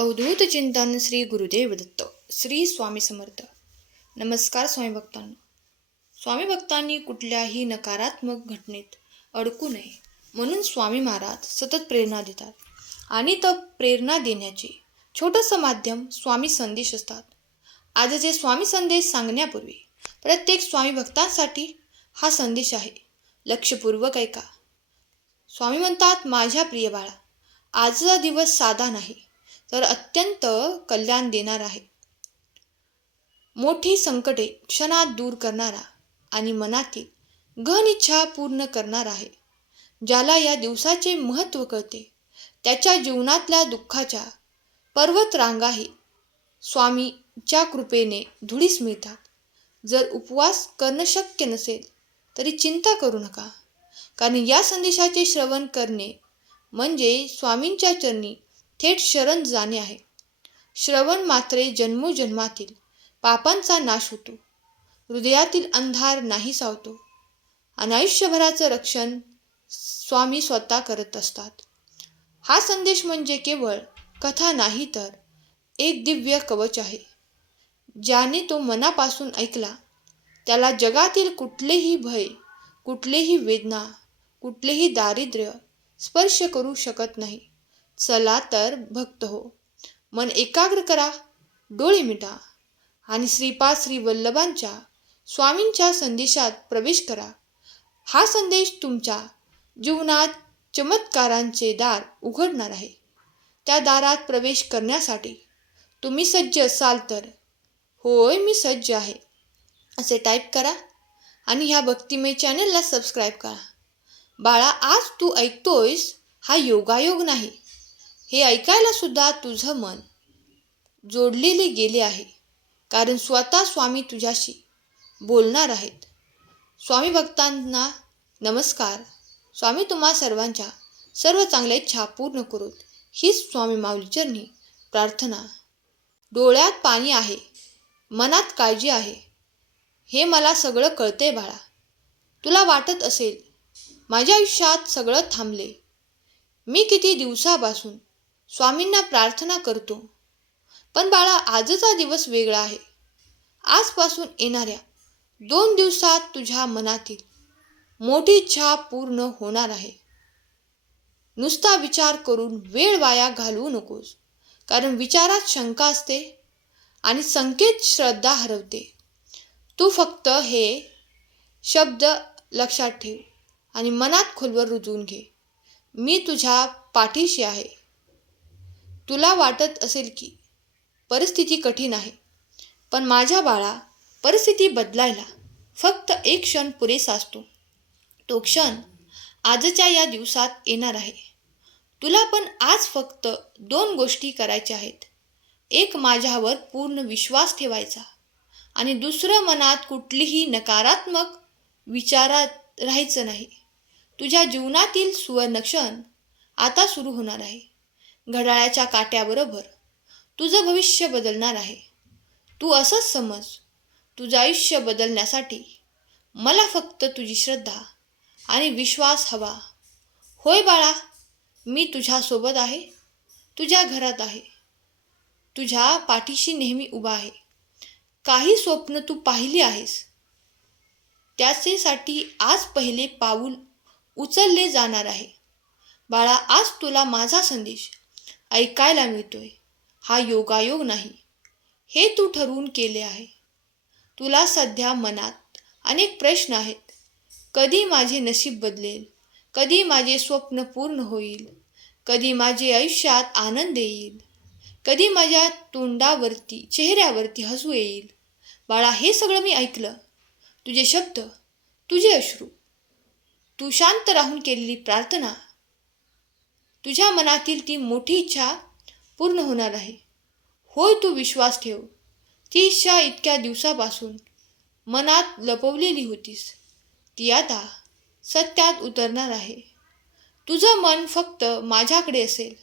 अवधूत चिंतन श्री गुरुदेव दत्त श्री स्वामी समर्थ. नमस्कार स्वामी भक्तांनो. स्वामी भक्तांनी कुठल्याही नकारात्मक घटनेत अडकू नये म्हणून स्वामी महाराज सतत प्रेरणा देतात आणि तर प्रेरणा देण्याचे छोटंसं माध्यम स्वामी संदेश असतात. आजचे स्वामी संदेश सांगण्यापूर्वी प्रत्येक स्वामी भक्तांसाठी हा संदेश आहे. लक्षपूर्वक ऐका. स्वामी म्हणतात, माझ्या प्रिय बाळा, आजचा दिवस साधा नाही तर अत्यंत कल्याण देणार आहे. मोठी संकटे क्षणात दूर करणारा आणि मनातील गहन इच्छा पूर्ण करणार आहे. ज्याला या दिवसाचे महत्त्व कळते त्याच्या जीवनातल्या दुःखाच्या पर्वतरांगाही स्वामीच्या कृपेने धुळीस मिळतात. जर उपवास करणं शक्य नसेल तरी चिंता करू नका, कारण या संदेशाचे श्रवण करणे म्हणजे स्वामींच्या चरणी थेट शरण जाणे आहे. श्रवण मात्रे जन्मोजन्मातील पापांचा नाश होतो, हृदयातील अंधार नाही सावतो आणि आयुष्यभराचं रक्षण स्वामी स्वतः करत असतात. हा संदेश म्हणजे केवळ कथा नाही तर एक दिव्य कवच आहे. ज्याने तो मनापासून ऐकला त्याला जगातील कुठलेही भय, कुठलेही वेदना, कुठलेही दारिद्र्य स्पर्श करू शकत नाही. चला तर भक्त हो, मन एकाग्र करा, डोळे मिटा आणि श्रीपाद श्री वल्लभांच्या स्वामींच्या संदेशात प्रवेश करा. हा संदेश तुमच्या जीवनात चमत्कारांचे दार उघडणार आहे. त्या दारात प्रवेश करण्यासाठी तुम्ही सज्ज असाल तर होय मी सज्ज आहे असे टाईप करा आणि ह्या भक्तिमय चॅनलला सबस्क्राईब करा. बाळा, आज तू ऐकतोयस हा योगायोग नाही, हे ऐकायला सुद्धा तुझं मन जोडलेले गेले आहे, कारण स्वतः स्वामी तुझ्याशी बोलणार आहेत. स्वामी भक्तांना नमस्कार. स्वामी तुम्हा सर्वांच्या सर्व चांगल्या इच्छा पूर्ण करोत हीच स्वामी माऊली चरणी प्रार्थना. डोळ्यात पाणी आहे, मनात काळजी आहे, हे मला सगळं कळते बाळा. तुला वाटत असेल माझ्या आयुष्यात सगळं थांबले, मी किती दिवसापासून स्वामींना प्रार्थना करतो. पण बाळा, आजचा दिवस वेगळा आहे. आजपासून येणाऱ्या 2 दिवसात तुझ्या मनातील मोठी इच्छा पूर्ण होणार आहे. नुसता विचार करून वेळ वाया घालवू नकोस, कारण विचारात शंका असते आणि संकेत श्रद्धा हरवते. तू फक्त हे शब्द लक्षात ठेव आणि मनात खोलवर रुजवून घे. मी तुझ्या पाठीशी आहे. तुला वाटत असेल की परिस्थिती कठीण आहे, पण माझ्या बाळा, परिस्थिती बदलायला फक्त एक क्षण पुरेसा असतो. तो क्षण आजच्या या दिवसात येणार आहे. तुला पण आज फक्त 2 गोष्टी करायच्या आहेत. एक, माझ्यावर पूर्ण विश्वास ठेवायचा आणि दुसरं, मनात कुठलीही नकारात्मक विचारात राहायचं नाही. तुझ्या जीवनातील सुवर्णक्षण आता सुरू होणार आहे. घड्याळाच्या काट्याबरोबर तुझं भविष्य बदलणार आहे. तू असंच समज, तुझं आयुष्य बदलण्यासाठी मला फक्त तुझी श्रद्धा आणि विश्वास हवा. होय बाळा, मी तुझ्यासोबत आहे, तुझ्या घरात आहे, तुझ्या पाठीशी नेहमी उभा आहे. काही स्वप्न तू पाहिली आहेस, त्यासाठी आज पहिले पाऊल उचलले जाणार आहे. बाळा, आज तुला माझा संदेश ऐकायला मिळतोय. हा योगायोग नाही, हे तू ठरवून केले आहे. तुला सध्या मनात अनेक प्रश्न आहेत. कधी माझे नशीब बदलेल, कधी माझे स्वप्न पूर्ण होईल, कधी माझे आयुष्यात आनंद येईल, कधी माझ्या तोंडावरती चेहऱ्यावरती हसू येईल. बाळा, हे सगळं मी ऐकलं. तुझे शब्द, तुझे अश्रू, तू शांत राहून केलेली प्रार्थना, तुझ्या मनातील ती मोठी इच्छा पूर्ण होणार आहे. होय, तू विश्वास ठेव. ती इच्छा इतक्या दिवसापासून मनात लपवलेली होतीस, ती आता सत्यात उतरणार आहे. तुझं मन फक्त माझ्याकडे असेल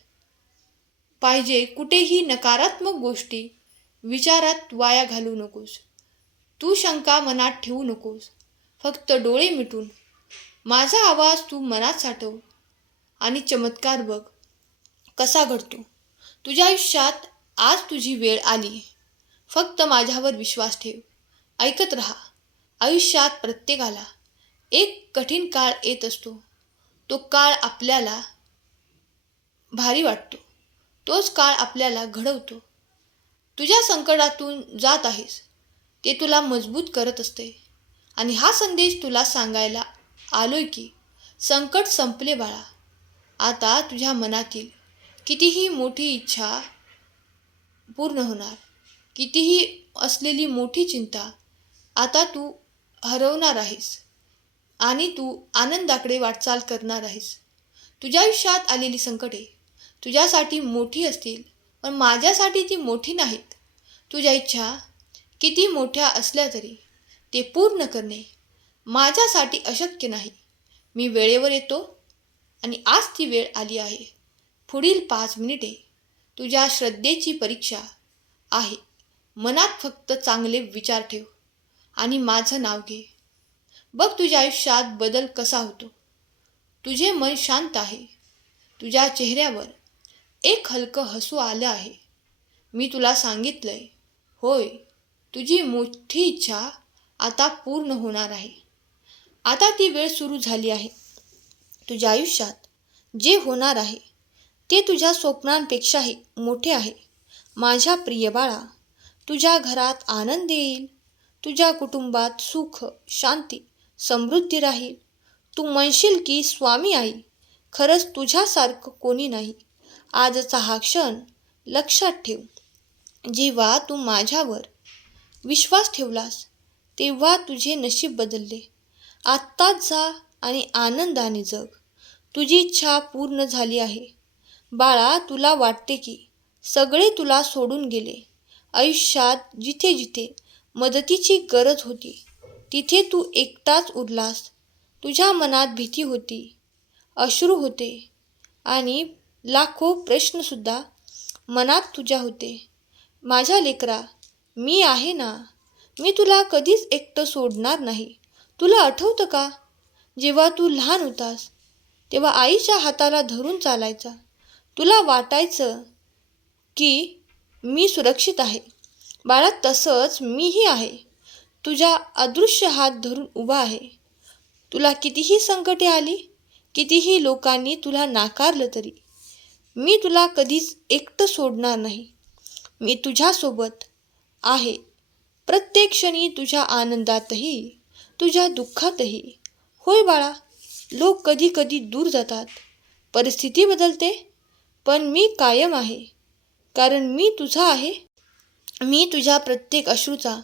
पाहिजे. कुठेही नकारात्मक गोष्टी विचारात वाया घालवू नकोस. तू शंका मनात ठेवू नकोस. फक्त डोळे मिटून माझा आवाज तू मनात साठव आणि चमत्कार बघ कसा घडतो. तुझ्या आयुष्यात आज तुझी वेळ आली. फक्त माझ्यावर विश्वास ठेव. ऐकत राहा. आयुष्यात प्रत्येकाला एक कठीण काळ येत असतो. तो काळ आपल्याला भारी वाटतो. तोच काळ आपल्याला घडवतो. तुझ्या संकटातून जात आहेस ते तुला मजबूत करत असते. आणि हा संदेश तुला सांगायला आलोय की संकट संपले बाळा. आता तुझ्या मनातील कितीही मोठी इच्छा पूर्ण होणार. कितीही असलेली मोठी चिंता आता तू हरवणार आहेस आणि तू आनंदाकडे वाटचाल करणार आहेस. तुझ्या आयुष्यात आलेली संकटे तुझ्यासाठी मोठी असतील, पण माझ्यासाठी ती मोठी नाहीत. तुझ्या इच्छा किती मोठ्या असल्या तरी ते पूर्ण करणे माझ्यासाठी अशक्य नाही. मी वेळेवर येतो आणि आज ती वेळ आली आहे. पुढील 5 मिनिटे तुझ्या श्रद्धेची परीक्षा आहे. मनात फक्त चांगले विचार ठेव आणि माझं नाव घे. बघ तुझ्या आयुष्यात बदल कसा होतो. तुझे मन शांत आहे. तुझ्या चेहऱ्यावर एक हलकं हसू आलं आहे. मी तुला सांगितलंय, होय, तुझी मोठी इच्छा आता पूर्ण होणार आहे. आता ती वेळ सुरू झाली आहे. तुझ्या आयुष्यात जे होणार आहे ते तुझ्या स्वप्नांपेक्षाही मोठे आहे. माझ्या प्रिय बाळा, तुझ्या घरात आनंद येईल. तुझ्या कुटुंबात सुख, शांती, समृद्धी राहील. तू म्हणशील की स्वामी आई, खरंच तुझ्यासारखं कोणी नाही. आजचा हा क्षण लक्षात ठेव. जेव्हा तू माझ्यावर विश्वास ठेवलास तेव्हा तुझे नशीब बदलले. आत्ताच जा आणि आनंदाने जग. तुझी इच्छा पूर्ण झाली आहे. बाळा, तुला वाटते की सगळे तुला सोडून गेले. आयुष्यात जिथे जिथे मदतीची गरज होती तिथे तू एकटाच उरलास. तुझ्या मनात भीती होती, अश्रू होते आणि लाखो प्रश्नसुद्धा मनात तुझ्या होते. माझ्या लेकरा, मी आहे ना. मी तुला कधीच एकटं सोडणार नाही. तुला आठवतं का, जेव्हा तू लहान होतास तेव्हा आईच्या हाताला धरून चालायचा. तुला वाटायचं की मी सुरक्षित आहे. बाळा, तसंच मीही आहे. तुझ्या अदृश्य हात धरून उभा आहे. तुला कितीही संकटे आली, कितीही लोकांनी तुला नाकारलं तरी मी तुला कधीच एकटं सोडणार नाही. मी तुझ्यासोबत आहे. प्रत्येक क्षणी तुझ्या आनंदातही, तुझ्या दुःखातही. होय बाळा, लोक कधी कधी दूर जातात, परिस्थिती बदलते, पण मी कायम आहे. कारण मी तुझा आहे. मी तुझ्या प्रत्येक अश्रूचा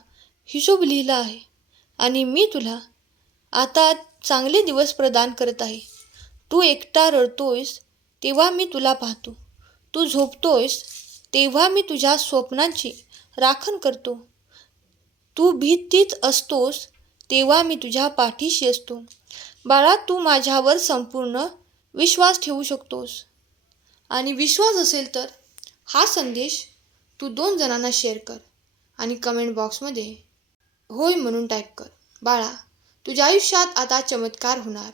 हिशोब लिहिला आहे आणि मी तुला आता चांगले दिवस प्रदान करत आहे. तू एकटा रडतोयस तेव्हा मी तुला पाहतो. तू झोपतोयस तेव्हा मी तुझ्या स्वप्नांची राखण करतो. तू भीतीत असतोस तेव्हा मी तुझ्या पाठीशी असतो. बाळा, तू माझ्यावर संपूर्ण विश्वास ठेवू शकतोस. आणि विश्वास असेल तर हा संदेश तू 2 जणांना शेअर कर आणि कमेंट बॉक्समध्ये होय म्हणून टाईप कर. बाळा, तुझ्या आयुष्यात आता चमत्कार होणार.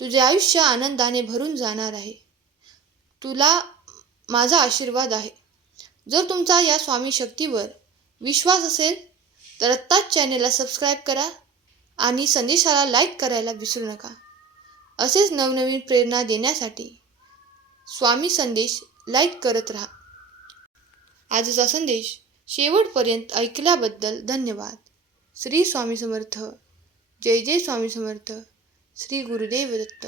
तुझे आयुष्य आनंदाने भरून जाणार आहे. तुला माझा आशीर्वाद आहे. जर तुमचा या स्वामी शक्तीवर विश्वास असेल तर आत्ताच चॅनेलला सबस्क्राईब करा आणि संदेशाला लाईक करायला विसरू नका. असेच नवनवीन प्रेरणा देण्यासाठी स्वामी संदेश लाईक करत राहा. आजचा संदेश शेवटपर्यंत ऐकल्याबद्दल धन्यवाद. श्री स्वामी समर्थ. जय जय स्वामी समर्थ. श्री गुरुदेव दत्त.